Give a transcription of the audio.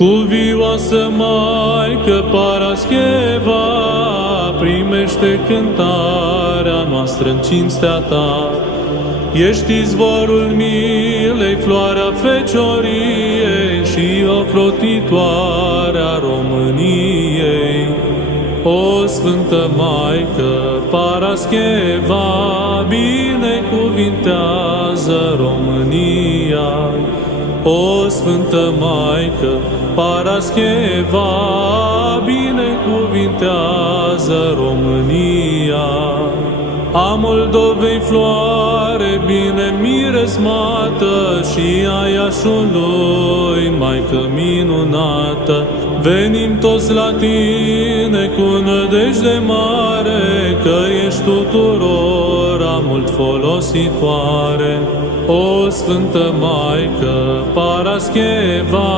Cuvioasă Maică Parascheva, primește cântarea noastră în cinstea Ta. Ești izvorul milei, floarea fecioriei și ocrotitoarea României. O Sfântă Maică Parascheva, binecuvintează România. O Sfântă Maică Parascheva, binecuvintează România. A Moldovei floare bine miresmată și a Iașului, Maică minunată, venim toți la Tine cu nădejde mare, că ești tuturora mult folositoare. O Sfântă Maică Parascheva,